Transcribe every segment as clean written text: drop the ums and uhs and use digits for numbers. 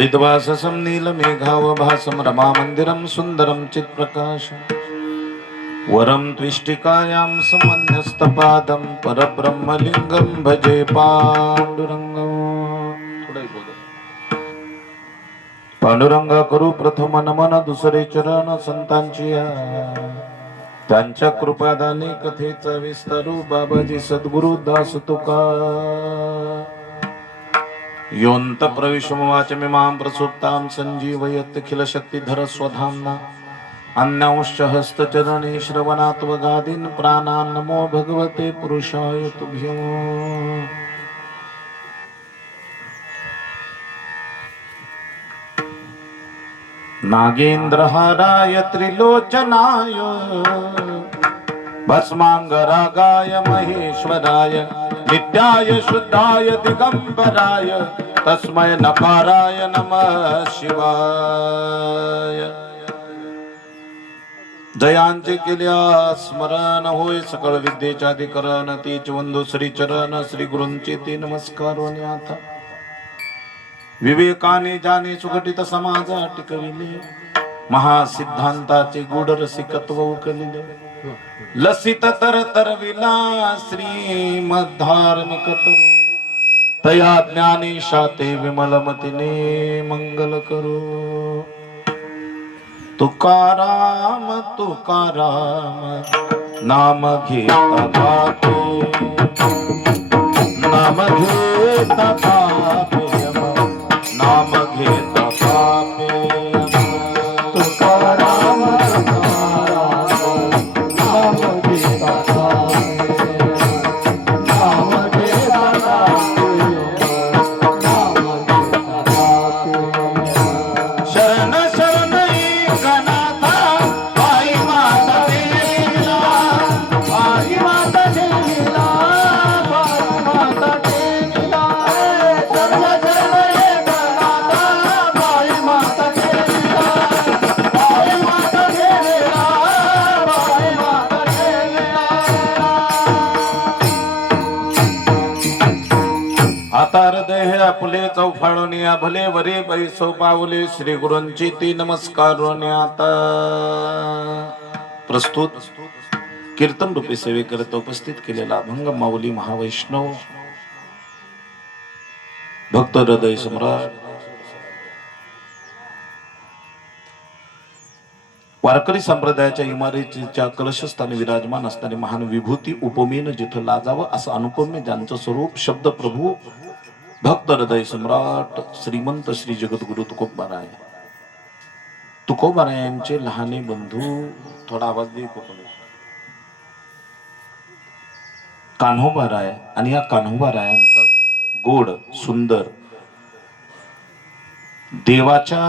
हरिद्वाससं नीलमेघावभासं रमामन्दिरं सुन्दरं चित्प्रकाशम् वरं त्विष्टिकायां समन्यस्तपादं परब्रह्मलिङ्गं भजे पाण्डुरङ्गं। पांडुरंगा करू प्रथम नमन दुसरे चरण संतांची त्यांच्या कृपादाने कथेचा विस्तारू बाबाजी सद्गुरु दास तुका योऽन्त प्रविशमवाचमिमां प्रसुप्तां सञ्जीवयत्यखिल शक्तिधर स्वधाम्ना अन्यांश्च हस्तचरणे श्रवणात्वगादीन् प्राणान् नमो भगवते पुरुषाय तुभ्यम्। नागेन्द्रहाराय त्रिलोचनाय भस्मांगरागाय महेश्वराय नित्याय शुद्धाय दिगंबराय तस्मै नकाराय नमः शिवाय। जयांचे केल्या स्मरण होय सकळ विद्येचे अधिकरण तीच वंदू श्री चरण श्री गुरूंचे ते नमस्कार आता विवेकाने जाणे सुघटित समाजा टिकविले महासिद्धांताचे गूढ रसिकत्व उकलिले लसित तर विला श्रीमद्धार्मिक तया ज्ञानी शाते विमलमतीने मंगल करू। तुकाराम तुकाराम नाम घेता पापे नाम घेता पापे नाम घेता पापे तुकाराम नाम घेता पापे नाम घेता पापे नाम घेता पापे शरण शरण एकनाथा आई माता देवीला आई माता देवीला आई माता देवीला शरण शरण आता हृदय आपले चौफाळून या भले वरे बैसो पावले श्री गुरूंची ती नमस्कार आता प्रस्तुत कीर्तन रूपी सेवेकरिता उपस्थित केलेला अभंग माऊली महावैष्णव भक्त हृदय सम्राट वारकरी संप्रदायाच्या इमारतीच्या कलशस्थानी विराजमान असणारी महान विभूती उपमेन जिथं लाजावं असं अनुपम्य ज्यांचं स्वरूप शब्द प्रभू भक्त हृदय सम्राट श्रीमंत श्री जगद्गुरु तुकोबाराय तुकोबारायांचे लहाने बंधू थोडा आवाज दे कान्होबाराय आणि या कान्होबारायांचा गोड सुंदर देवाच्या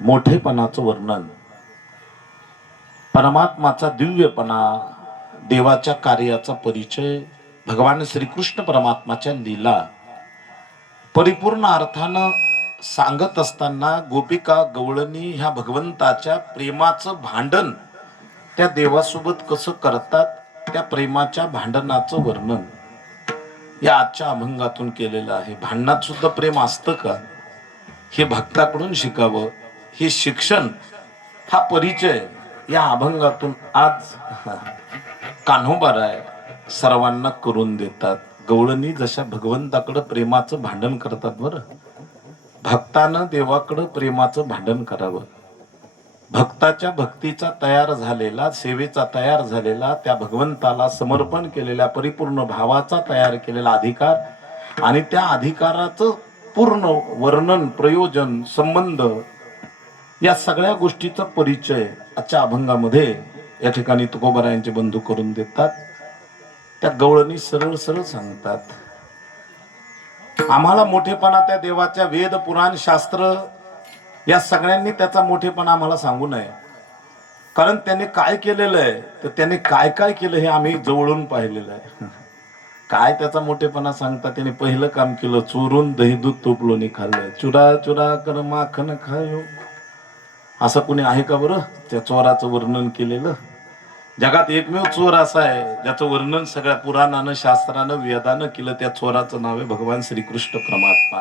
मोठेपणाचं वर्णन परमात्माचा दिव्यपणा देवाच्या कार्याचा परिचय भगवान श्रीकृष्ण परमात्माच्या लीला परिपूर्ण अर्थानं सांगत असताना गोपिका गवळणी ह्या भगवंताच्या प्रेमाचं भांडण त्या देवासोबत कसं करतात त्या प्रेमाच्या भांडणाचं वर्णन या आजच्या अभंगातून केलेलं आहे। भांडणात सुद्धा प्रेम असतं का हे भक्ताकडून शिकावं हे शिक्षण हा परिचय या अभंगातून आज कान्होबाराय सर्वांना करून देतात। गवळणी जशा भगवंताकडे प्रेमाचं भांडण करतात बरं भक्तानं देवाकडे प्रेमाचं भांडण करावं। भक्ताच्या भक्तीचा तयार झालेला सेवेचा तयार झालेला त्या भगवंताला समर्पण केलेल्या परिपूर्ण भावाचा तयार केलेला अधिकार आणि त्या अधिकाराचं पूर्ण वर्णन प्रयोजन संबंध या सगळ्या गोष्टीचा परिचय आजच्या अभंगामध्ये या ठिकाणी तुकोबारायांचे बंधू करून देतात। त्या गवळणी सरळ सरळ सांगतात आम्हाला मोठेपणा त्या देवाच्या वेद पुराण शास्त्र या सगळ्यांनी त्याचा मोठेपणा आम्हाला सांगू नये कारण त्याने काय केलेलं आहे तर त्याने काय काय केलं हे आम्ही जवळून पाहिलेलं आहे। काय त्याचा मोठेपणा सांगता त्याने पहिलं काम केलं चोरून दही दूध तूप लोणी खाल्लं चुरा चुरा कर माखन खायो असं कोणी आहे का बरं त्या चोराचं वर्णन केलेलं जगात एकमेव चोर असा आहे ज्याचं वर्णन सगळ्या पुराणानं शास्त्रानं वेदानं केलं त्या चोराचं नाव आहे भगवान श्रीकृष्ण परमात्मा।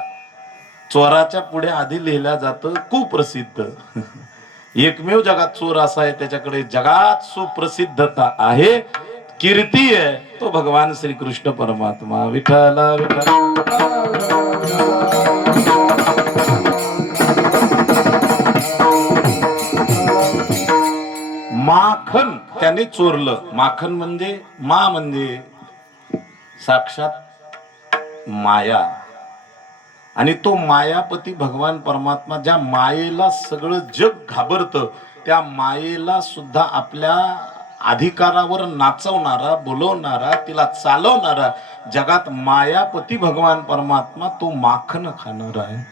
चोराच्या पुढे आधी लिहिल्या जातं कुप्रसिद्ध. एकमेव जगात चोर असा आहे त्याच्याकडे जगात सुप्रसिद्धता आहे, कीर्ती आहे, तो भगवान श्री कृष्ण परमात्मा. विठ्ठला विठ्ठला. माखन त्याने चोरलं. माखन म्हणजे म्हणजे साक्षात माया. आणि तो मायापती भगवान परमात्मा ज्या मायेला सगळं जग घाबरतं, त्या मायेला सुद्धा आपल्या अधिकारावर नाचवणारा, बोलवणारा, तिला चालवणारा जगात मायापती भगवान परमात्मा तो माखन खाणार आहे.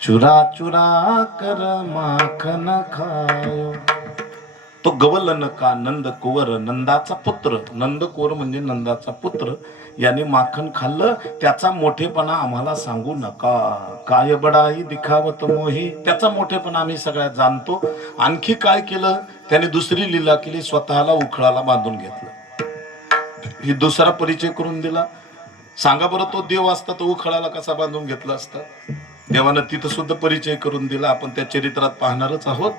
चुरा चुरा कर माखन खायो. तो गवलन का नंद कुवर, नंदाचा पुत्र. नंद कुवर म्हणजे नंदाचा पुत्र. याने माखन खाल्लं, त्याचा मोठेपणा आम्हाला सांगू नका. काय बडाई दिखावत मोही. त्याचा मोठेपणा आम्ही सगळ्यात जाणतो. आणखी काय केलं त्याने? दुसरी लीला केली, स्वतःला उखळाला बांधून घेतलं. ही दुसरा परिचय करून दिला. सांगा बरं, तो देव असता तो उखळाला कसा बांधून घेतला असता? देवानं तिथं सुद्धा परिचय करून दिला, आपण त्या चरित्रात पाहणारच आहोत.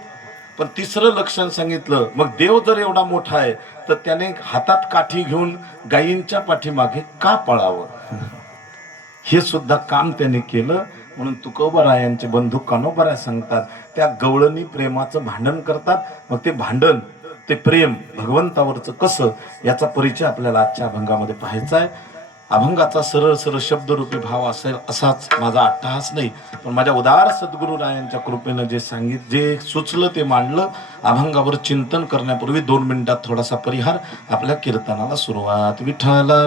पण तिसरं लक्षण सांगितलं. मग देव जर एवढा मोठा आहे तर त्याने हातात काठी घेऊन गायींच्या पाठीमागे का पळावं? हे सुद्धा काम त्याने केलं. म्हणून तुकोबरायांचे बंधू कानोबराय सांगतात, त्या गवळणी प्रेमाचं भांडण करतात. मग ते भांडण, ते प्रेम भगवंतावरचं कसं, याचा परिचय आपल्याला आजच्या अभंगामध्ये पाहायचा आहे. अभंगाचा सरळ सरळ शब्दरूपी भाव असेल असाच माझा अट्टहास नाही, पण माझ्या उदार सद्गुरू रायांच्या कृपेनं जे जे सुचलं ते मांडलं. अभंगावर चिंतन करण्यापूर्वी 2 मिनिटात थोडासा परिहार, आपल्या कीर्तनाला सुरुवात. विठ्ठला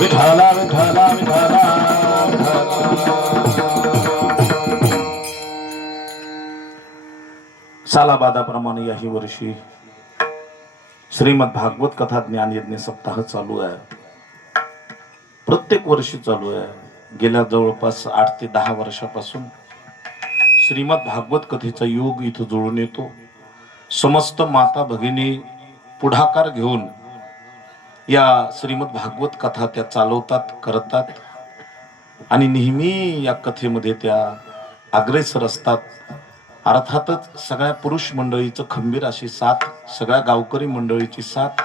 विठ्ठला विठ्ठला विठ्ठला. सालाबादाप्रमाणे याही वर्षी श्रीमद भागवत कथा ज्ञान यज्ञ सप्ताह चालू आहे. प्रत्येक वर्षी चालू आहे. गेल्या जवळपास 8 ते 10 वर्षापासून श्रीमद भागवत कथेचा योग इथं जुळून येतो. समस्त माता भगिनी पुढाकार घेऊन या श्रीमद भागवत कथा त्या चालवतात, करतात आणि नेहमी या कथेमध्ये त्या अग्रेसर असतात. अर्थातच सगळ्या पुरुष मंडळीचं खंबीर अशी साथ, सगळ्या गावकरी मंडळीची साथ,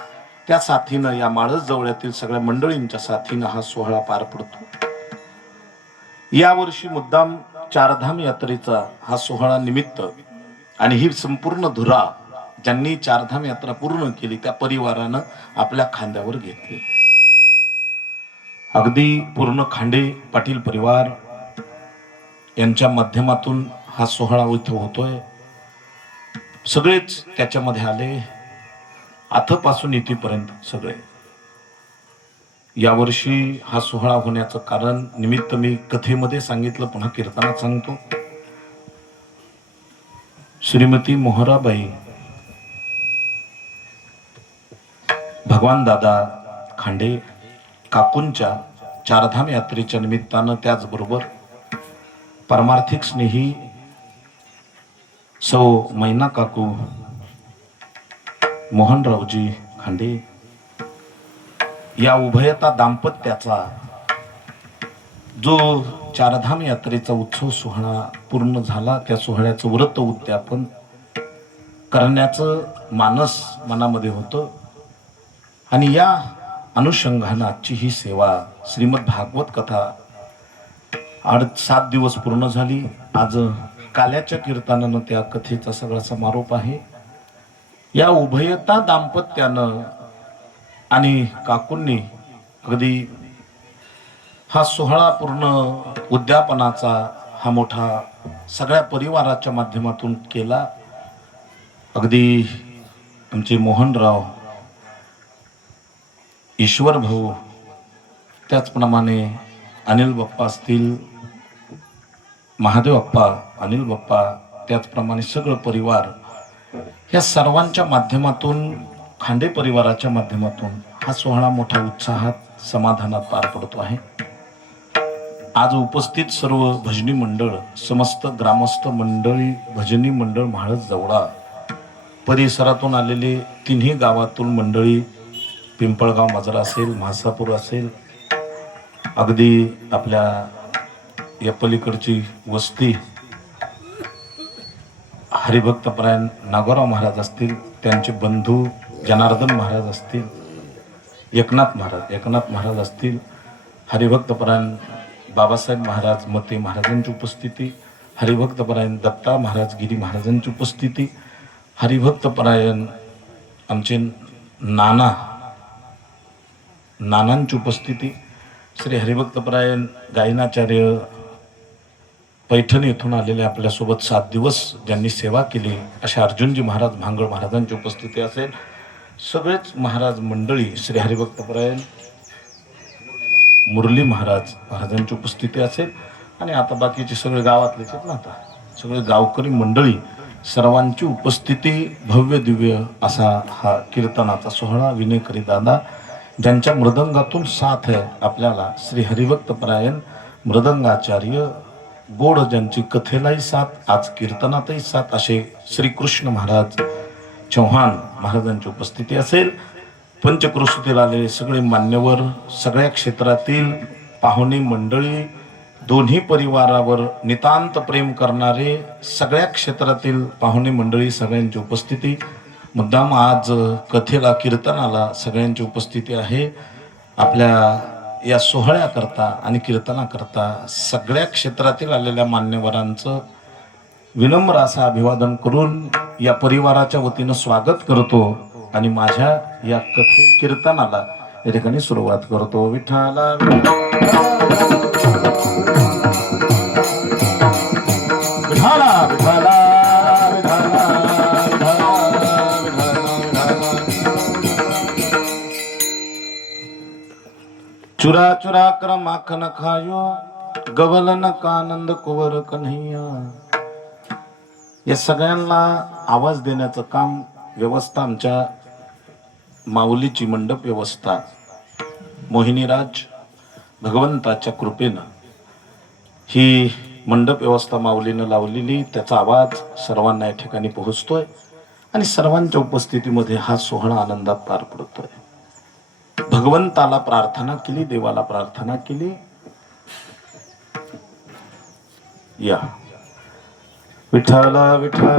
त्या साथीनं, या माळस जवळ्यातील सगळ्या मंडळींच्या साथीनं हा सोहळा पार पडतो. यावर्षी मुद्दाम चारधाम यात्रेचा हा सोहळा निमित्त आणि ही संपूर्ण धुरा ज्यांनी चारधाम यात्रा पूर्ण केली त्या परिवारानं आपल्या खांद्यावर घेतली. अगदी पूर्ण खांडे पाटील परिवार यांच्या माध्यमातून हा सोहळा इथं होतोय. सगळेच त्याच्यामध्ये आले, आथपासून इथेपर्यंत सगळे. यावर्षी हा सोहळा होण्याचं कारण निमित्त मी कथेमध्ये सांगितलं, पुन्हा कीर्तनात सांगतो. श्रीमती मोहराबाई भगवान दादा खांडे काकूंच्या चारधाम यात्रेच्या निमित्तानं, त्याचबरोबर परमार्थिक स्नेही सौ मैना काकू, मोहनरावजी खांडे, या उभयता दाम्पत्याचा जो चारधाम यात्रेचा उत्सव सोहळा पूर्ण झाला, त्या सोहळ्याचं व्रत उद्यापन करण्याचं मानस मनामध्ये होतं. आणि या अनुषंगानं आजची ही सेवा श्रीमद भागवत कथा 7 दिवस पूर्ण झाली. आज काल्याच्या कीर्तनानं त्या कथेचा सगळा समारोप आहे. या उभयता दाम्पत्यानं आणि काकूंनी अगदी हा सोहळा पूर्ण उद्यापनाचा हा मोठा सगळ्या परिवाराच्या माध्यमातून केला. अगदी आमचे मोहनराव, ईश्वर भाऊ, त्याचप्रमाणे अनिल बाप्पा असतील, महादेव बाप्पा, अनिल बाप्पा, त्याचप्रमाणे सगळं परिवार, या सर्वांच्या माध्यमातून, खांडे परिवाराच्या माध्यमातून हा सोहळा मोठ्या उत्साहात, समाधानात पार पडतो आहे. आज उपस्थित सर्व भजनी मंडळ, समस्त ग्रामस्थ मंडळी, भजनी मंडळ म्हाळस जवळा, परिसरातून आलेली तिन्ही गावातून मंडळी, पिंपळगाव मजरा असेल, म्हासापूर असेल, अगदी आपल्या या पलीकडची वस्ती हरिभक्तपरायण नागोराव महाराज असतील, त्यांचे बंधू जनार्दन महाराज असतील, एकनाथ महाराज असतील, हरिभक्तपरायण बाबासाहेब महाराज मते महाराजांची उपस्थिती, हरिभक्तपरायण दत्ता महाराज गिरी महाराजांची उपस्थिती, हरिभक्तपरायण आमचे नानांची उपस्थिती, श्री हरिभक्तपरायण गायनाचार्य पैठण येथून आलेले आपल्यासोबत 7 दिवस ज्यांनी सेवा केली अशा अर्जुनजी महाराज भांगळ महाराजांची उपस्थिती असेल, सगळेच महाराज मंडळी, श्री हरिभक्तपरायण मुरली महाराजांची उपस्थिती असेल आणि आता बाकीचे सगळे गावातलेच आहेत ना, आता सगळे गावकरी मंडळी सर्वांची उपस्थिती, भव्य दिव्य असा हा कीर्तनाचा सोहळा. विनेकरी दादा ज्यांच्या मृदंगातून साथ आहे आपल्याला, श्री हरिभक्तपरायण मृदंगाचार्य गोड ज्यांची कथेलाही साथ, आज कीर्तनातही साथ, असे श्रीकृष्ण महाराज चौहान महाराजांची उपस्थिती असेल. पंचक्रोशीतील आलेले सगळे मान्यवर, सगळ्या क्षेत्रातील पाहुणे मंडळी, दोन्ही परिवारावर नितांत प्रेम करणारे सगळ्या क्षेत्रातील पाहुणे मंडळी, सगळ्यांची उपस्थिती. मुद्दाम आज कथेला, कीर्तनाला सगळ्यांची उपस्थिती आहे. आपल्या या सोहळ्याकरता आणि कीर्तनाकरता सगळ्या क्षेत्रातील आलेल्या मान्यवरांचं विनम्र असं अभिवादन करून या परिवाराच्या वतीनं स्वागत करतो आणि माझ्या या कीर्तनाला या ठिकाणी सुरुवात करतो. विठ्ठला विठ्ठला विठ्ठला चुरा चुरा कर माखन खायो, गवलन कानंद कुवर कन्हैया. या सगळ्यांना आवाज देण्याचं काम, व्यवस्था आमच्या माऊलीची मंडप व्यवस्था मोहिनीराज भगवंताच्या कृपेनं ही मंडप व्यवस्था माऊलीनं लावलेली, त्याचा आवाज सर्वांना या ठिकाणी पोहोचतोय आणि सर्वांच्या उपस्थितीमध्ये हा सोहळा आनंदात पार पडतोय. भगवंताला प्रार्थना केली, देवाला प्रार्थना केली. या विठ्ठला विठ्ठला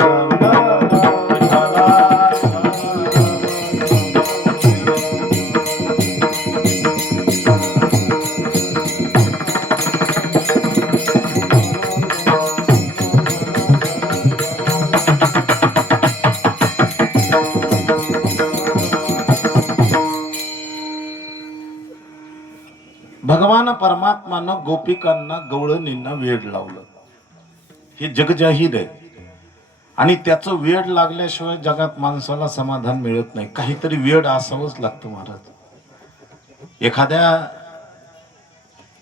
भगवान परमात्मानं गोपिकांना गवळणींना वेड लावलं, हे जगजाहीर आहे. आणि त्याचं वेड लागल्याशिवाय जगात माणसाला समाधान मिळत नाही. काहीतरी वेड असावंच लागतं महाराज. एखाद्या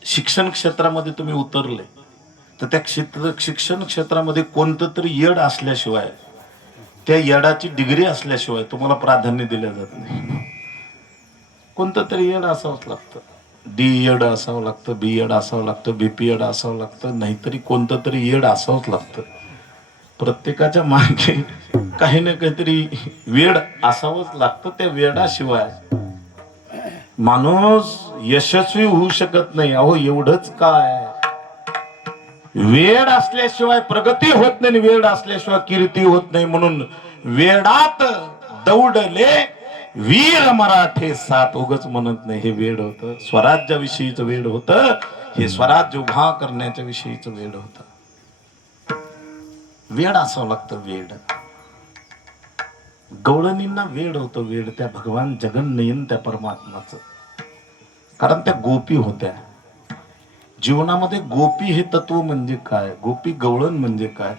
शिक्षण क्षेत्रामध्ये तुम्ही उतरले तर त्या शिक्षण क्षेत्रामध्ये कोणतं तरी येड असल्याशिवाय, त्या येडाची डिग्री असल्याशिवाय तुम्हाला प्राधान्य दिलं जात नाही. कोणतं तरी येड असावंच लागतं. डी एड असावं लागतं, बी एड असावं लागतं, बीपी एड असावं लागतं, नाहीतरी कोणतं तरी येड असावंच लागतं. प्रत्येकाच्या मागे काही ना काहीतरी वेड असावंच लागतं. त्या वेडाशिवाय माणूस यशस्वी होऊ शकत नाही. अहो एवढंच काय, वेड असल्याशिवाय प्रगती होत नाही, वेड असल्याशिवाय कीर्ती होत नाही. म्हणून वेडात दौडले वीर मराठे सात, उगच म्हणत नाही. हे वेड होतं, स्वराज्याविषयीचं वेड होतं, हे स्वराज्य उभा करण्याच्या विषयीचं वेड होतं. वेड असावं लागतं. वेड गवळणींना वेड होतं. वेड त्या भगवान जगन्नयन त्या परमात्माचं. कारण त्या गोपी होत्या. जीवनामध्ये गोपी हे तत्व म्हणजे काय, गोपी गवळण म्हणजे काय.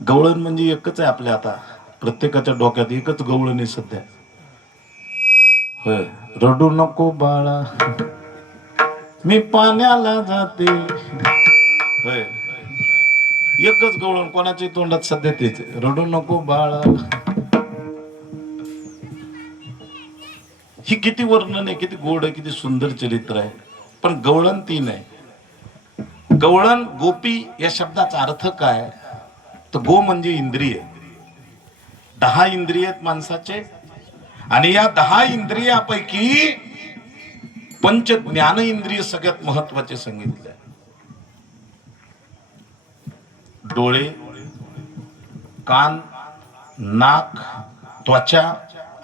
गवळण म्हणजे एकच आहे आपल्या, आता प्रत्येकाच्या डोक्यात एकच गवळण आहे सध्या. होय, रडू नको बाळा मी पाण्याला जाते. होय, एकच गवळण कोणाच्या तोंडात सध्या तेच, रडू नको बाळा. ही किती वर्णन आहे, किती गोड आहे, किती सुंदर चरित्र आहे. पण गवळण ती नाही. गवळण गोपी या शब्दाचा अर्थ काय, तर गो म्हणजे इंद्रिय, 10 इंद्रिय आहेत माणसाचे, आणि या 10 इंद्रियापैकी पंच ज्ञान इंद्रिय सगळ्यात महत्वाचे सांगितले. डोळे, कान, नाक, त्वचा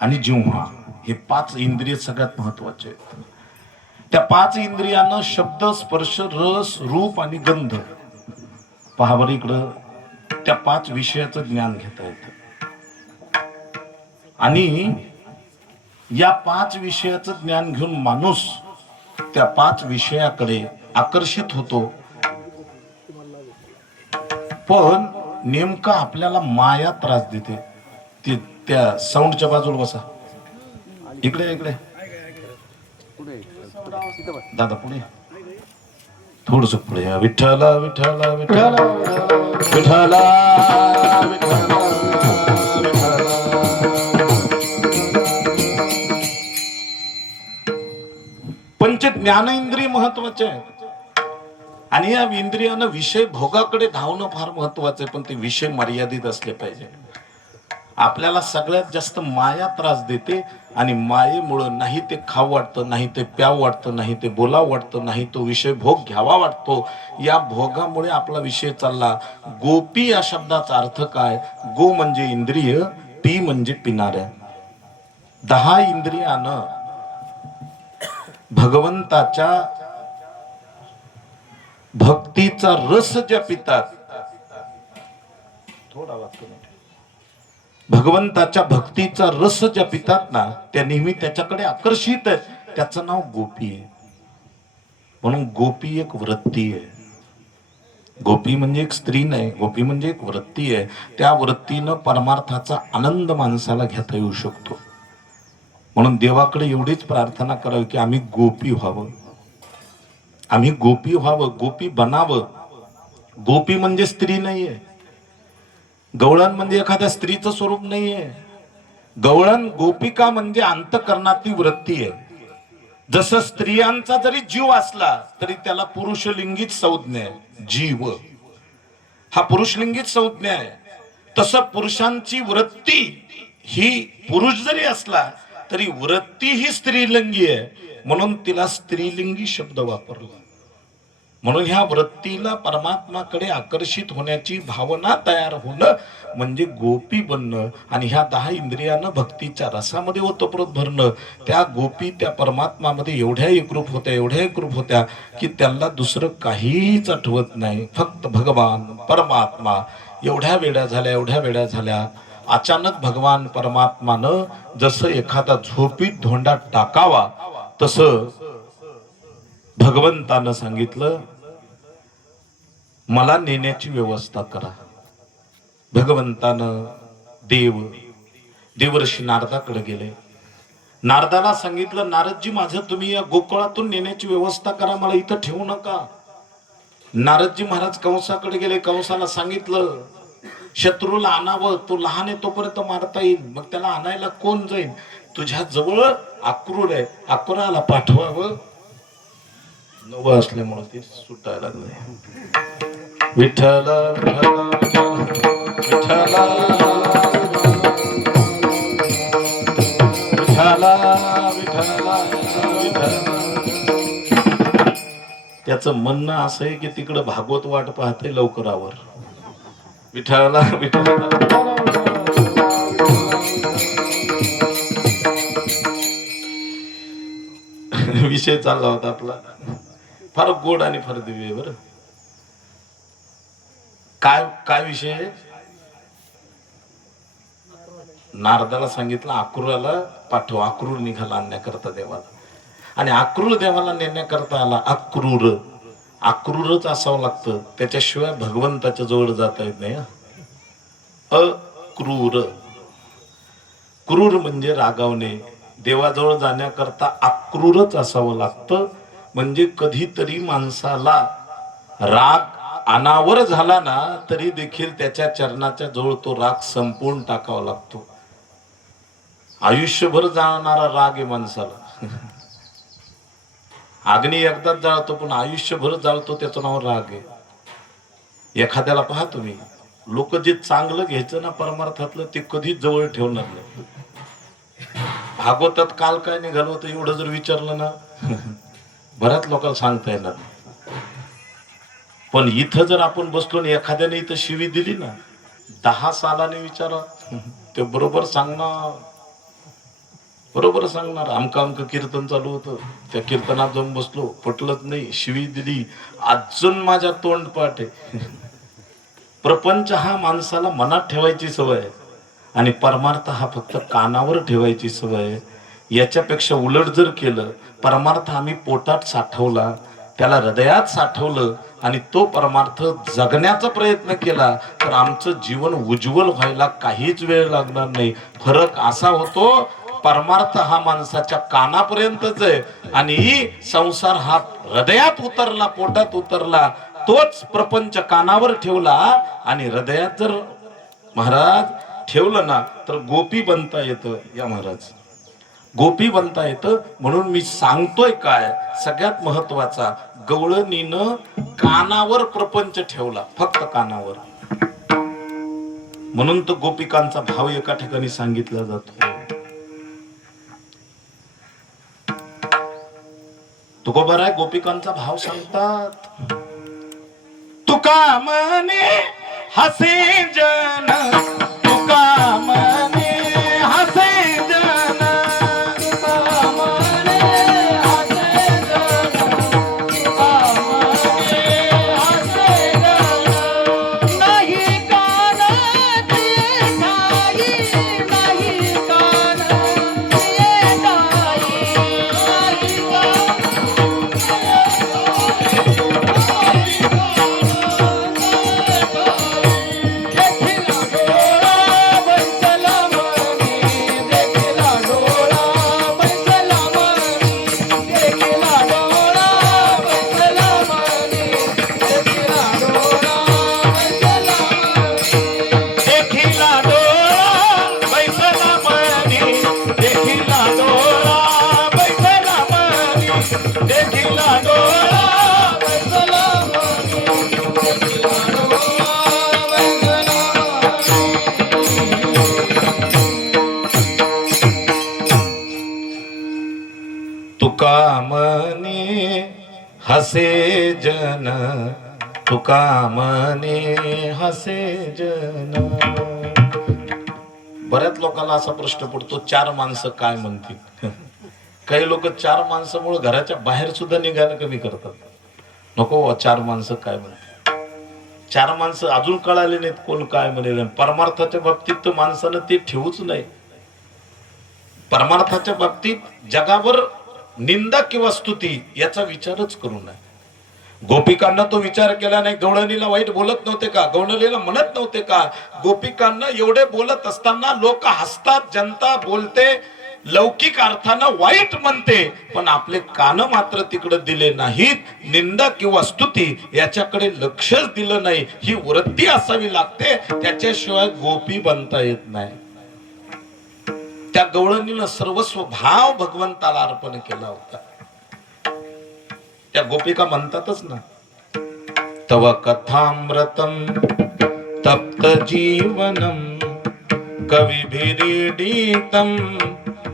आणि जिव्हा, हे 5 इंद्रिय सगळ्यात महत्वाचे आहेत. त्या 5 इंद्रियांना शब्द, स्पर्श, रस, रूप आणि गंध, पहा बरं इकडं, त्या 5 विषयाचं ज्ञान घेता येतं. आणि या 5 विषयाचं ज्ञान घेऊन माणूस त्या 5 विषयाकडे आकर्षित होतो. पण नेमका आपल्याला माया त्रास देते. ते त्या साऊंडच्या बाजूला बसा, इकडे इकडे दादा, पुढे थोडस पुढे या. विठ्ठला विठ्ठला विठ्ठला विठ्ठला विठ्ठला. पंच ज्ञानेंद्रिय महत्वाचे आहे, आणि या इंद्रियानं विषय भोगाकडे धावणं फार महत्वाचं आहे. पण ते विषय मर्यादित असले पाहिजे. आपल्याला सगळ्यात जास्त माया त्रास देते, आणि मायेमुळं नाही ते खाऊ वाटतं, नाही ते प्यावं वाटतं, नाही ते बोलावं वाटतं, नाही तो विषय भोग घ्यावा वाटतो. या भोगामुळे आपला विषय चालला. गोपी या शब्दाचा अर्थ काय? गो म्हणजे इंद्रिय, पी म्हणजे पिणाऱ्या. 10 इंद्रियानं भगवंताच्या भक्तीचा रस ज्या पितात, थोडा वाचतो, भगवंताच्या भक्तीचा रस ज्या पितात ना, त्या नेहमी त्याच्याकडे आकर्षित आहेत. त्याचं नाव गोपी आहे. म्हणून गोपी एक वृत्ती आहे. गोपी म्हणजे एक स्त्री नाही, गोपी म्हणजे एक वृत्ती आहे. त्या वृत्तीनं परमार्थाचा आनंद माणसाला घेता येऊ शकतो. म्हणून देवाकडे एवढीच प्रार्थना करावी की आम्ही गोपी व्हावं, आम्ही गोपी व्हावं, गोपी बनावं. गोपी म्हणजे स्त्री नाहीये, गवळण म्हणजे एखाद्या स्त्रीचं स्वरूप नाहीये. गवळण, गोपिका म्हणजे अंतःकरणातली वृत्ती आहे. जसं स्त्रियांचा जरी जीव असला तरी त्याला पुरुषलिंगीच संज्ञा आहे. जीव हा पुरुषलिंगीच संज्ञा आहे. तसं पुरुषांची वृत्ती ही पुरुष जरी असला तरी वृत्ती ही स्त्रीलिंगी आहे, म्हणून तिला स्त्रीलिंगी शब्द वापरला. म्हणून ह्या वृत्तीला परमात्माकडे आकर्षित होण्याची भावना तयार होणं म्हणजे गोपी बनणं. आणि ह्या 10 इंद्रियानं भक्तीच्या रसामध्ये ओतप्रोत भरणं. त्या गोपी त्या परमात्मामध्ये एवढ्या एकरूप होत्या, एवढ्या एकरूप होत्या की त्यांना दुसरं काहीच आठवत नाही, फक्त भगवान परमात्मा. एवढ्या वेड्या झाल्या, एवढ्या वेड्या झाल्या. अचानक भगवान परमात्मानं जसं एखादा झोपीत धोंडा टाकावा तसं भगवंतानं सांगितलं, मला नेण्याची व्यवस्था करा. भगवंतानं देवर्षी नारदाकडे गेले. नारदाला सांगितलं, नारदजी माझं तुम्ही या गोकुळातून नेण्याची व्यवस्था करा, मला इथं ठेवू नका. नारदजी महाराज कंसाकडे गेले. कंसाला सांगितलं शत्रूला आणावं, तो लहान आहे तोपर्यंत मारता येईल, मग त्याला आणायला कोण जाईल? तुझ्या जवळ अक्रूर आहे, अक्रूराला पाठवावं. नवं असल्यामुळे ते सुटायला लागले. विठ्ठला विठ्ठला विठ्ठला विठ्ठला विठ्ठला. त्याचं म्हणणं असं आहे की तिकडं भागवत वाट पाहते, लवकर आवर. विठ्ठला विठ्ठला. विषय चालला होता आपला, फार गोड आणि फार दिव्य. बरं, काय काय विषय? नारदाला सांगितलं अक्रूराला पाठव. अक्रूर निघाला आणण्याकरता देवाला, आणि अक्रूर देवाला नेण्याकरता आला. अक्रूरच असावं लागतं, त्याच्याशिवाय भगवंताच्या जवळ जाता येत नाही. अक्रूर, क्रूर म्हणजे रागावणे. देवाजवळ जाण्याकरता अक्रूरच असावं लागतं. म्हणजे कधीतरी माणसाला राग अनावर झाला ना तरी देखील त्याच्या चरणाच्या जवळ तो राग संपवून टाकावा लागतो. आयुष्यभर जाणारा राग आहे माणसाला. अग्नी एकदाच जाळतो पण आयुष्यभर जाळतो, त्याचं नाव राग आहे. एखाद्याला पहा तुम्ही, लोक जे चांगलं घ्यायचं ना परमार्थातलं ते कधीच जवळ ठेवणार नाही. भागवतात काल काय निघालं होतं एवढं जर विचारलं ना बऱ्याच लोकांना सांगता येणार. पण इथं जर आपण बसलो ना एखाद्याने इथं शिवी दिली ना 10 सालाने विचारा ते बरोबर सांगणार. बरोबर सांगणार. आमकं कीर्तन चालू होतं त्या कीर्तनात जाऊन बसलो पटलंच नाही शिवी दिली अजून माझ्या तोंडपाठ आहे. प्रपंच हा माणसाला मनात ठेवायची सवय आहे आणि परमार्थ हा फक्त कानावर ठेवायची सवय आहे. याच्यापेक्षा उलट जर केलं परमार्थ आम्ही पोटात साठवला त्याला हृदयात साठवलं आणि तो परमार्थ जगण्याचा प्रयत्न केला तर आमचं जीवन उज्ज्वल व्हायला काहीच वेळ लागणार नाही. फरक असा होतो परमार्थ हा माणसाच्या कानापर्यंतच आहे आणि संसार हा हृदयात उतरला पोटात उतरला. तोच प्रपंच कानावर ठेवला आणि हृदयात जर महाराज ठेवलं ना तर गोपी बनता येतं. या महाराज गोपी बनता येतं. म्हणून मी सांगतोय काय सगळ्यात महत्वाचा गवळणीनं कानावर प्रपंच ठेवला फक्त कानावर. म्हणून तो गोपिकांचा भाव एका ठिकाणी सांगितला जातो. तुकोबार आहे गोपिकांचा भाव सांगतात. तुका मने हसे जन तुका मने हसे जन तुका मने हसे जन तुका मने हसे जन नाही कान दिए ठाई नाही कान दिए ठाई नाही तुका मने हसे जन तुका मने हसे जन. बऱ्याच लोकांना असा प्रश्न पडतो 4 माणसं काय म्हणतील. काही लोक 4 माणसामुळे घराच्या बाहेर सुद्धा निघायला कमी करतात. नको 4 माणसं काय म्हणतील. 4 माणसं अजून कळाले नाहीत कोण काय म्हणेल. परमार्थाच्या बाबतीत तर माणसानं ते ठेवूच नाही. परमार्थाच्या बाबतीत जगावर निंदा किंवा स्तुती याचा विचारच करू नये. गोपिकांना तो विचार केला नाही. गवळणीला वाईट बोलत नव्हते का. गवळणीला म्हणत नव्हते का. गोपिकांना एवढे बोलत असताना लोक हसतात जनता बोलते लौकिक अर्थानं वाईट म्हणते पण आपले कान मात्र तिकडे दिले नाहीत. निंदा किंवा स्तुती याच्याकडे लक्षच दिलं नाही. ही वृत्ती असावी लागते. त्याच्याशिवाय गोपी बनता येत नाही. त्या गवळणीनं सर्वस्व भाव भगवंताला अर्पण केला होता. त्या गोपिका म्हणतातच ना तव कथामृतम तप्त जीवनम कविभिरीडितम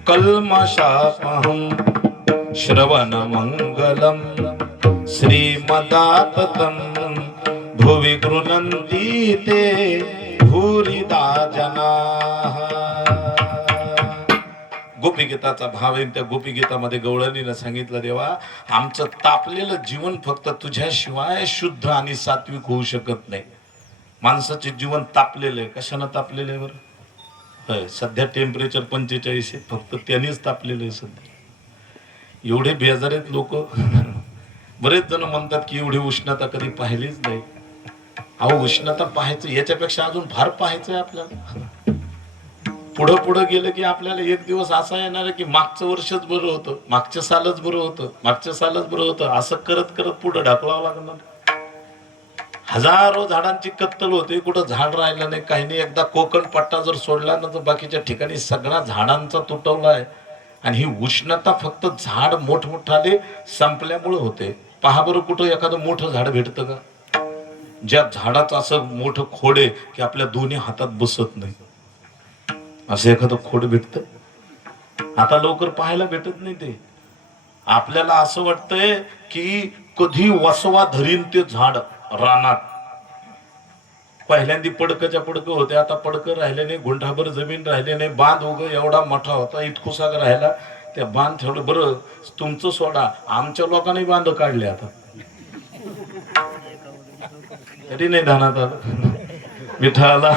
कल्मषापहम श्रवण मंगलम श्रीमदाततम भुवि गृह्णन्ति ते भूरिदा जनाः. गोपीगीताचा भाव आहे. त्या गोपीगीतामध्ये गवळणीनं सांगितलं देवा आमचं तापलेलं जीवन फक्त तुझ्याशिवाय शुद्ध आणि सात्विक होऊ शकत नाही. माणसाचे जीवन तापलेलं आहे. कशानं तापलेलं आहे बरं. सध्या टेम्परेचर 45 आहे. फक्त त्यानेच तापलेलं आहे सध्या. एवढे बेजारेत लोक. बरेच जण म्हणतात की एवढी उष्णता कधी पाहिलीच नाही. अहो उष्णता पाहायचं याच्यापेक्षा अजून फार पाहायचं आहे आपल्याला. पुढं पुढं गेलं की आपल्याला एक दिवस असा येणार आहे की मागचं वर्षच बरं होतं मागच्या सालच बरं होतं मागच्या सालच बरं होतं असं करत करत पुढं ढकलावं लागणार. हजारो झाडांची कत्तल होते कुठं झाड राहिलं नाही काही नाही. एकदा कोकण पट्टा जर सोडला ना तर बाकीच्या ठिकाणी सगळा झाडांचा तुटवलाय. आणि ही उष्णता फक्त झाड मोठमोठाले संपल्यामुळे होते. पहा बरं कुठं एखादं मोठं झाड भेटतं का. ज्या झाडाचं असं मोठं खोड आहे की आपल्या दोन्ही हातात बसत नाही, असं एखादं खोड भेटत आता लवकर पाहायला भेटत नाही. ते आपल्याला असं वाटतंय की कधी वसवा धरीन ते झाड रानात. पहिल्यांदा पडकच्या पडकं होते, आता पडकं राहिले नाही, गुंठाभर जमीन राहिले नाही, बांध उग एवढा मोठा होता इतकुसा राहिला, त्या बांध ठेवलं. बरं तुमचं सोडा, आमच्या लोकांनी बांध काढले आता, तरी नाही धानात आलं. विठाला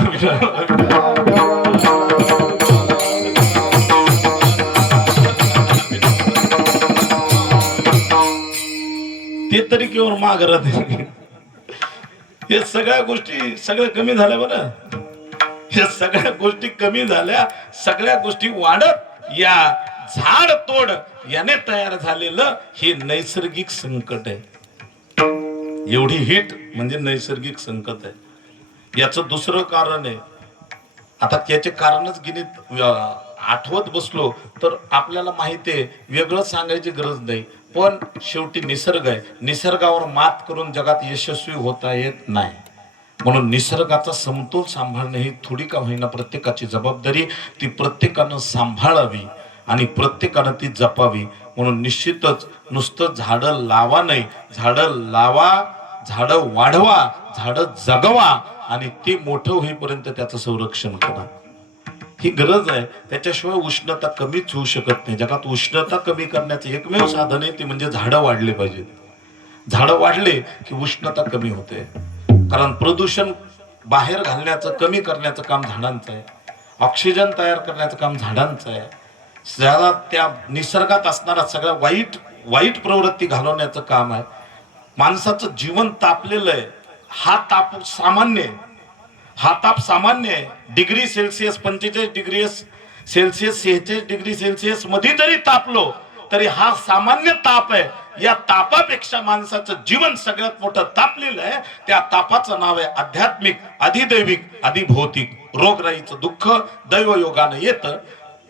ते तरी केवळ माघारात. हे सगळ्या गोष्टी सगळ्या कमी झाल्या बरं, हे सगळ्या गोष्टी कमी झाल्या, सगळ्या गोष्टी वाढत या झाड तोड याने तयार झालेलं हे नैसर्गिक संकट आहे. एवढी हिट म्हणजे नैसर्गिक संकट आहे. याचं दुसरं कारण आहे. आता त्याचे कारणच गिनीत आठवत बसलो तर आपल्याला माहिती आहे, वेगळं सांगायची गरज नाही. पण शेवटी निसर्ग आहे, निसर्गावर मात करून जगात यशस्वी होता येत नाही. म्हणून निसर्गाचा समतोल सांभाळणे ही थोडी का होईना प्रत्येकाची जबाबदारी, ती प्रत्येकानं सांभाळावी आणि प्रत्येकानं ती जपावी. म्हणून निश्चितच नुसतं झाडं लावा नाही, झाडं लावा, झाडं वाढवा, झाडं जगवा आणि ते मोठं होईपर्यंत त्याचं संरक्षण करा. ही गरज आहे. त्याच्याशिवाय उष्णता कमीच होऊ शकत नाही. जगात उष्णता कमी करण्याचं एकमेव साधन आहे ते म्हणजे झाडं वाढले पाहिजेत. झाडं वाढले की उष्णता कमी होते. कारण प्रदूषण बाहेर घालण्याचं, कमी करण्याचं काम झाडांचं आहे. ऑक्सिजन तयार करण्याचं काम झाडांचं आहे. ज्याला त्या निसर्गात असणारा सगळ्या वाईट प्रवृत्ती घालवण्याचं काम आहे. माणसाचं जीवन तापलेलं आहे. हा ताप सामान्य आहे, हा ताप सामान्य आहे. Degree Celsius 45 degree Celsius 46 degree Celsius मध्ये जरी तापलो तरी हा सामान्य ताप आहे. या तापापेक्षा माणसाचं जीवन सगळ्यात मोठं तापलेलं आहे. त्या तापाचं नाव आहे आध्यात्मिक, अधिदैविक, अधिभौतिक. रोगराईचं दुःख दैवयोगानं येतं.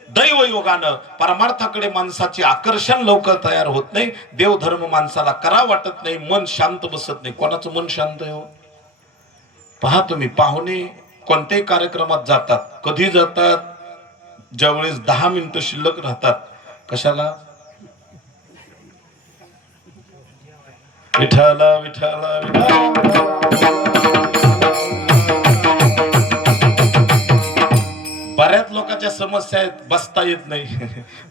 दैवयोगानं परमार्थाकडे माणसाचे आकर्षण लवकर तयार होत नाही. देवधर्म माणसाला करा वाटत नाही. मन शांत बसत नाही. कोणाचं मन शांत आहे हो? पहा तुम्ही, पाहुणे कोणत्याही कार्यक्रमात जातात, कधी जातात? ज्यावेळेस 10 मिनिटं शिल्लक राहतात. कशाला? विठाला विठाला विठाला. बऱ्याच लोकांच्या समस्या आहेत, बसता येत नाही.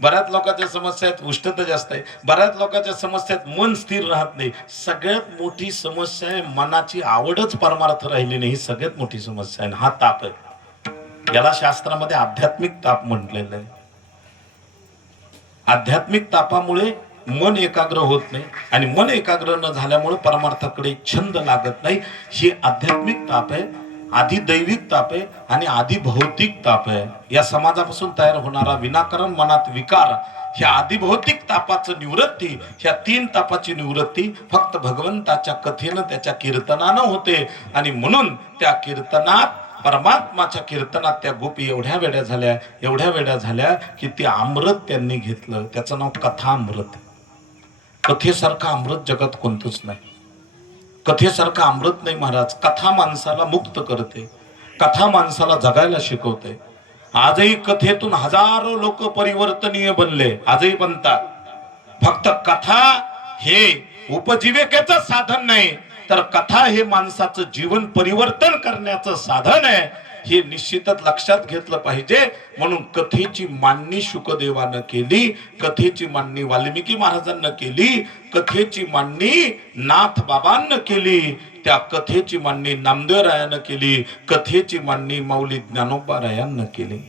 बऱ्याच लोकांच्या समस्या आहेत, उष्णता जास्त आहे. बऱ्याच लोकांच्या समस्या आहेत, मन स्थिर राहत नाही. सगळ्यात मोठी समस्या आहे मनाची आवडच परमार्थ राहिली नाही. ही सगळ्यात मोठी समस्या आहे. हा ताप आहे. याला शास्त्रामध्ये आध्यात्मिक ताप म्हटलेलं आहे. आध्यात्मिक तापामुळे मन एकाग्र होत नाही आणि मन एकाग्र न झाल्यामुळे परमार्थाकडे छंद लागत नाही. ही आध्यात्मिक ताप आहे, आधिदैविक ताप आहे आणि आधिभौतिक ताप आहे. या समाजापासून तयार होणारा विनाकारण मनात विकार, ह्या आधिभौतिक तापाचं निवृत्ती, ह्या 3 तापाची निवृत्ती फक्त भगवंताच्या कथेनं, त्याच्या कीर्तनानं होते. आणि म्हणून त्या कीर्तनात, परमात्माच्या कीर्तनात त्या गोपी एवढ्या वेड्या झाल्या की ते अमृत त्यांनी घेतलं. त्याचं नाव कथामृत. कथेसारखं अमृत जगात कोणतंच नाही. कथेसारखं अमृत नाही महाराज. कथा माणसाला मुक्त करते, कथा माणसाला जगायला शिकवते. आजही कथेतून हजारो लोक परिवर्तनीय बनले, आजही बनतात. फक्त कथा हे उपजीविकेचं साधन नाही, तर कथा हे माणसाचं जीवन परिवर्तन करण्याचं साधन आहे. हे निश्चितच लक्षात घेतलं पाहिजे. म्हणून कथेची मांडणी शुकदेवानं केली, कथेची मांडणी वाल्मिकी महाराजांना केली, कथेची मांडणी नाथ बाबांना केली, त्या कथेची मांडणी नामदेवरायानं केली, कथेची मांडणी माऊली ज्ञानोबारायांना केली.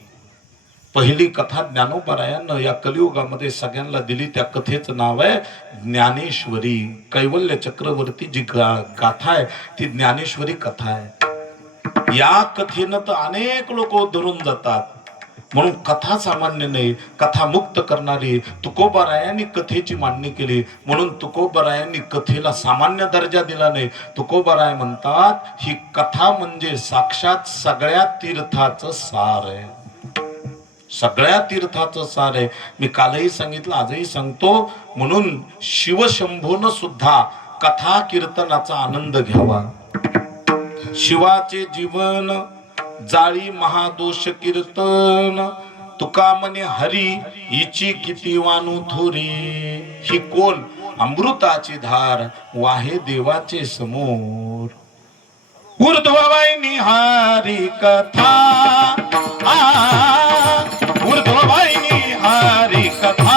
पहिली कथा ज्ञानोबारायांना या कलियुगामध्ये सगळ्यांना दिली. त्या कथेचं नाव आहे ज्ञानेश्वरी. कैवल्य चक्रवर्ती जी गाथा आहे ती ज्ञानेश्वरी कथा आहे. या कथेनं तर अनेक लोक धरून जातात. म्हणून कथा सामान्य नाही, कथा मुक्त करणारी तुकोबारायांनी कथेची मांडणी केली. म्हणून तुकोबारायांनी कथेला सामान्य दर्जा दिला नाही. तुकोबाराय म्हणतात ही कथा म्हणजे साक्षात सगळ्या तीर्थाचं सार आहे. सगळ्या तीर्थाचं सार आहे. मी कालही सांगितलं, आजही सांगतो. म्हणून शिवशंभूनं सुद्धा कथा कीर्तनाचा आनंद घ्यावा. शिवाचे जीवन जाळी महादोष कीर्तन तुका म्हणे हरी हिची किती वानू थोरी ही कोण अमृताची धार वाहे देवाचे समोर ऊर्ध्ववाहिनी हरी कथा ऊर्ध्ववाहिनी हरी कथा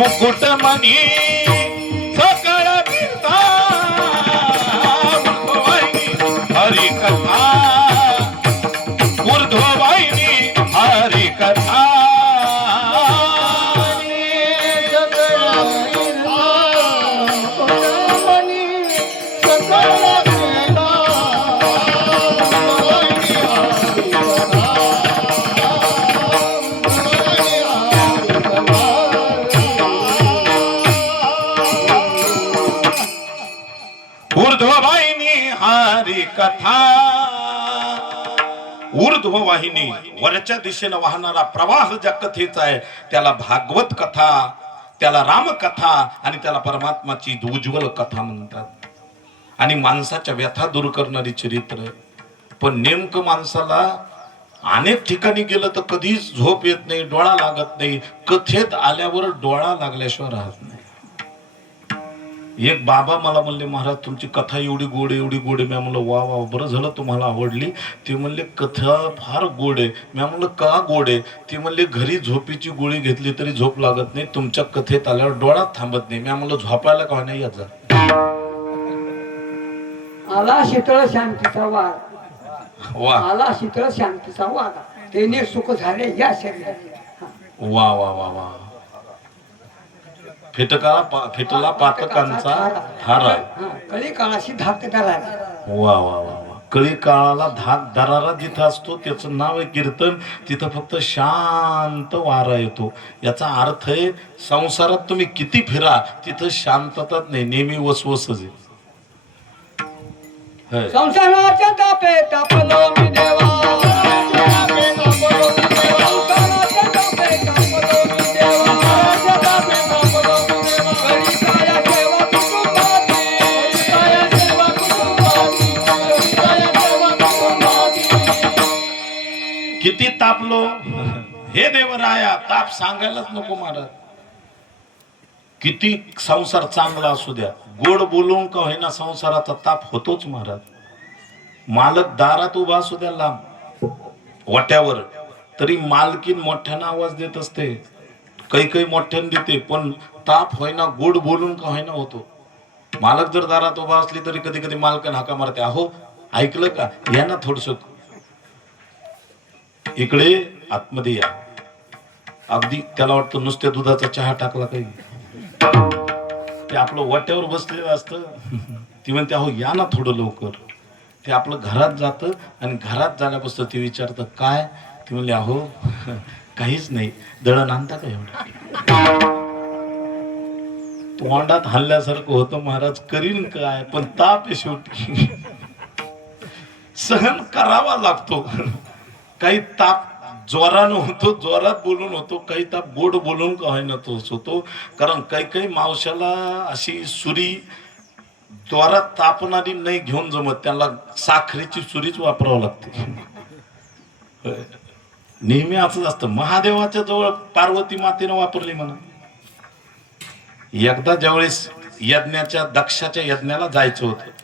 मुकुट मनी सकळ तीर्था हरी कथा ऊर्ध्ववाहिनी हरी कथा ऊर्ध्ववाहिनी हरी कथा ऊर्ध्ववाहिनी वरच्या दिशेने वाहणारा प्रवाह ज्या कथेचा आहे त्याला भागवत कथा, त्याला रामकथा आणि त्याला परमात्माची उज्ज्वल कथा म्हणतात. आणि माणसाच्या व्यथा दूर करणारी चरित्र. पण नेमकं माणसाला अनेक ठिकाणी गेलं तर कधीच झोप येत नाही, डोळा लागत नाही. कथेत आल्यावर डोळा लागल्याशिवाय राहत नाही. एक बाबा मला म्हणले, महाराज तुमची कथा एवढी गोड एवढी गोड आहे. मी म्हणलं वा वा बरं झालं तुम्हाला आवडली. ते म्हणले कथा फार गोड आहे. मी म्हणलं का गोड आहे? ते म्हणले घरी झोपेची गोळी घेतली तरी झोप लागत नाही, तुमच्या कथेत आल्यावर डोळा थांबत नाही. मी म्हणलं झोपायला का नाही याचा आला शीतळ शांतीचा वार, वा आला शीतळ शांतीचा वार, तेने सुख झाले या शरीरात. वा वा वा वा. फेटला पातकांचा थारा, कळी काळाशी धाक दरारा. वा वा वा वा. कळी काळाला धाक दरारा जिथं असतो त्याचं नाव आहे कीर्तन. तिथं फक्त शांत वारा येतो. याचा अर्थ आहे संसारात तुम्ही किती फिरा तिथं शांतताच नाही, नेहमी वसवसच आहे. संसाराच्या तापे तापलो मी देवा, किती तापलो हे देवराया, ताप सांगायलाच नको महाराज. किती संसार चांगला असू द्या, गोड बोलून का होईना संसाराचा ताप होतोच महाराज. मालक दारात उभा असू द्या लांब वाट्यावर, तरी मालकीन मोठ्यानं आवाज देत असते. काही मोठ्यानं देते, पण ताप होईना गोड बोलून का होईना होतो. मालक जर दारात उभा असली तरी कधी कधी मालकान हाका मारते, अहो ऐकलं का, या ना थोडस इकडे आतमध्ये या. अगदी त्याला वाटतं नुसत्या दुधाचा चहा टाकला काही, ते आपलं वाट्यावर बसलेलं असतं. ती म्हणते अहो या ना थोडं लवकर. ते आपलं घरात जातं आणि घरात जाण्यापासून ते विचारतं काय. ती म्हणले अहो काहीच नाही, दळण आणता का एवढं. तोंडात हल्ल्यासारखं होतं महाराज, करीन काय, पण ताप आहे शेवटी, सहन करावा लागतो. काही ताप जोरानं होतो, जोरात बोलून होतो, काही ताप गोड बोलून का होईना तोच होतो. कारण काही मावशाला अशी सुरी जोरात तापणारी नाही घेऊन जमत, त्याला साखरेची सुरीच वापरावं लागते. नेहमी असंच असतं. महादेवाच्या जवळ पार्वती मातेनं वापरली म्हणा. एकदा ज्यावेळेस दक्षाच्या यज्ञाला जायचं होतं,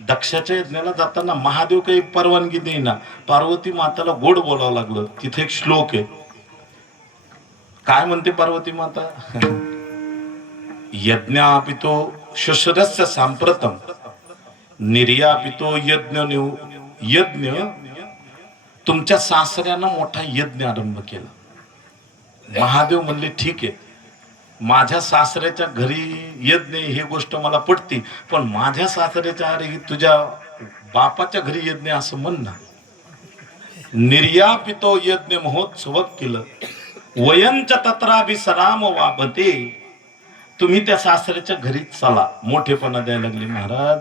दक्षाच्या यज्ञाला जाताना महादेव काही परवानगी देईना, पार्वती माताला गोड बोलावं लागलं. तिथे एक श्लोक आहे, काय म्हणते पार्वती माता, यज्ञापितो शशरस्य सांप्रतम निर्यापितो यज्ञ. तुमच्या सासऱ्यानं मोठा यज्ञ आरंभ केला. महादेव म्हणले ठीक आहे, माझ्या सासऱ्याच्या घरी यज्ञ ही गोष्ट मला पटती, पण माझ्या सासऱ्याच्या घरी तुझ्या बापाच्या घरी यज्ञ असं म्हण ना. निर्यापितो यज्ञ महोत्सव केलं, वयंच तत्राभिसराम वाबते. तुम्ही त्या सासऱ्याच्या घरी चला. मोठेपणा द्यायला लागले महाराज.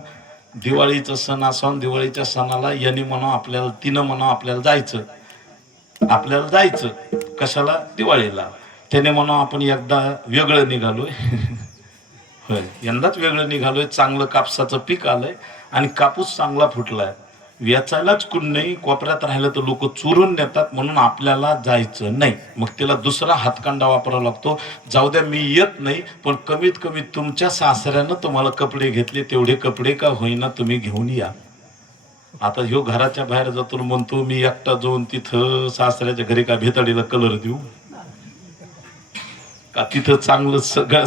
दिवाळीचं सण असून दिवाळीच्या सणाला यांनी म्हणा आपल्याला तिनं म्हणा आपल्याला जायचं कशाला दिवाळीला, त्याने म्हणा आपण एकदा वेगळं निघालोय होय यंदाच वेगळं निघालोय, चांगलं कापसाचं पीक आलंय आणि कापूस चांगला फुटलाय, वेचायलाच कोण नाही, कोपऱ्यात राहिलं तर लोक चोरून नेतात म्हणून आपल्याला जायचं नाही. मग तिला दुसरा हातकांडा वापरावा लागतो, जाऊ द्या मी येत नाही पण कमीत कमी तुमच्या सासऱ्यानं तुम्हाला कपडे घेतले तेवढे कपडे का होईना तुम्ही घेऊन या. आता ह्यो घराच्या बाहेर जातो म्हणतो मी एकटा जाऊन तिथं सासऱ्याच्या घरी का भेताडीला कलर देऊ का, तिथं चांगलं सगळं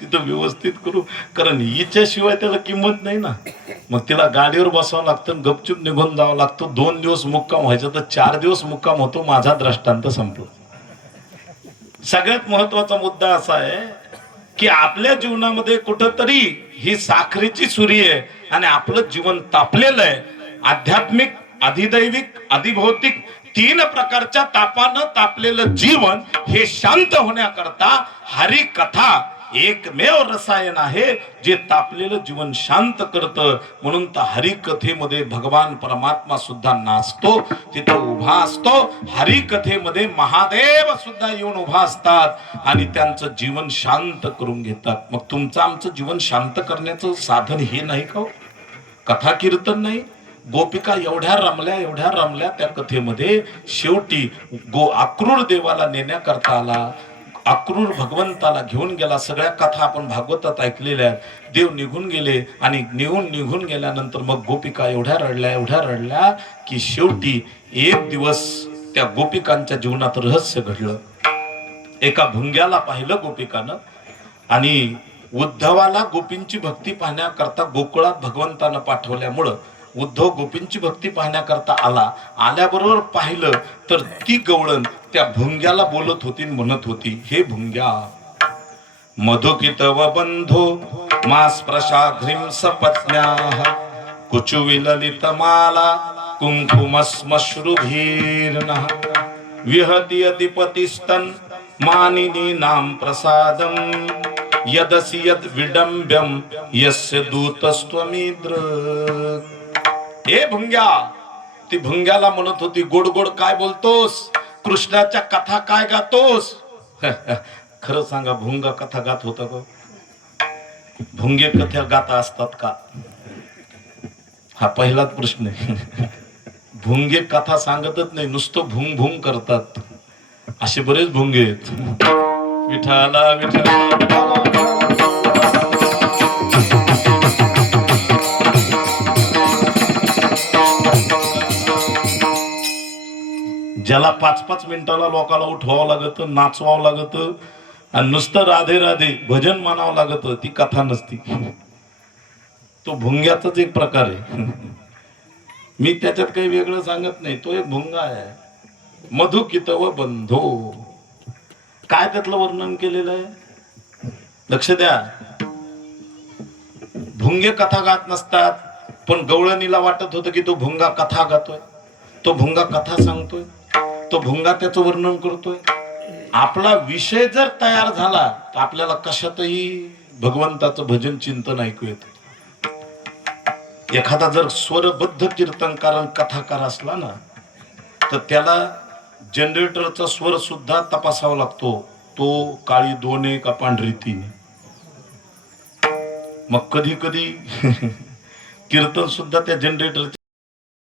तिथं व्यवस्थित करू, कारण हिच्याशिवाय त्याला किंमत नाही ना. मग तिला गाडीवर बसावं लागतं, गपचूप निघून जावं लागतं. 2 दिवस मुक्काम व्हायचं तर 4 दिवस मुक्काम होतो. माझा दृष्टांत संपला. सगळ्यात महत्वाचा मुद्दा असा आहे की आपल्या जीवनामध्ये कुठंतरी ही साखरेची सुरी आहे आणि आपलं जीवन तापलेलं आहे. आध्यात्मिक, अधिदैविक, अधिभौतिक 3 प्रकारच्या तापानं तापलेलं जीवन हे शांत होण्याकरता हरिकथा एकमेव रसायन आहे जे तापलेलं जीवन शांत करतं. म्हणून तर हरिकथेमध्ये भगवान परमात्मा सुद्धा नाचतो, तिथं उभा असतो. हरिकथेमध्ये महादेव सुद्धा येऊन उभा असतात आणि त्यांचं जीवन शांत करून घेतात. मग तुमचं आमचं जीवन शांत करण्याचं साधन हे नाही का? कथा कीर्तन नाही? गोपिका एवढ्या रमल्या त्या कथेमध्ये. शेवटी अक्रूर देवाला नेण्याकरता आला, अक्रूर भगवंताला घेऊन गेला. सगळ्या कथा आपण भागवतात ऐकलेल्या आहेत. देव निघून गेले आणि निघून गेल्यानंतर मग गोपिका एवढ्या रडल्या की शेवटी एक दिवस त्या गोपिकांच्या जीवनात रहस्य घडलं. एका भुंग्याला पाहिलं गोपिकानं आणि उद्धवाला गोपींची भक्ती पाहण्याकरता गोकुळात भगवंतानं पाठवल्यामुळं उद्धव गोपींची भक्ती पाहण्याकरता आल्याबरोबर पाहिलं तर ती गवळण त्या भुंग्याला बोलत होती, म्हणत होती, हे भुंग्या, मधुकितव बंधो मास प्रशाघ्रीं सपत्न्याः कुचुविललितमाला कुंकुमस्मश्रुभीर्नः विहति अधिपतिस्तन् मानिनीनां प्रसादं यदसि यद् विडम्ब्यं यस्य दूतस्त्वमीदृक्. ए भुंग्या, ती भुंग्याला म्हणत होती, गोड गोड काय बोलतोस, कृष्णाच्या कथा काय गातोस. खरं सांगा, भुंगा कथा गात होता का? भुंगे कथा गाता असतात का? हा पहिलाच प्रश्न आहे. भुंगे कथा सांगतच नाही, नुसतं भुंग भुंग करतात. असे बरेच भुंगे आहेत. विठाला विठाला ज्याला 5-5 मिनिटाला लोकाला उठवावं लागत, नाचवावं लागत आणि नुसतं राधे राधे भजन मानावं लागत, ती कथा नसती. तो भुंग्याचाच एक प्रकार आहे. मी त्याच्यात काही वेगळं सांगत नाही, तो एक भुंगा आहे. मधुकितव बंधो, काय त्यातलं वर्णन केलेलं आहे लक्ष द्या. भुंगे कथा गात नसतात, पण गवळणीला वाटत होतं की तो भुंगा कथा गातोय, तो भुंगा कथा सांगतोय, तो भुंगा त्याचं वर्णन करतोय. आपला विषय जर तयार झाला तर आपल्याला कशातही भगवंताचं भजन चिंतन ऐकू येतं. एखादा जर स्वरबद्ध कीर्तनकार कथाकार असला ना तर त्याला जनरेटरचा स्वर सुद्धा तपासावा लागतो, तो काळी 2 का पांढरी 3. मग कधी कधी कीर्तन सुद्धा त्या जनरेटर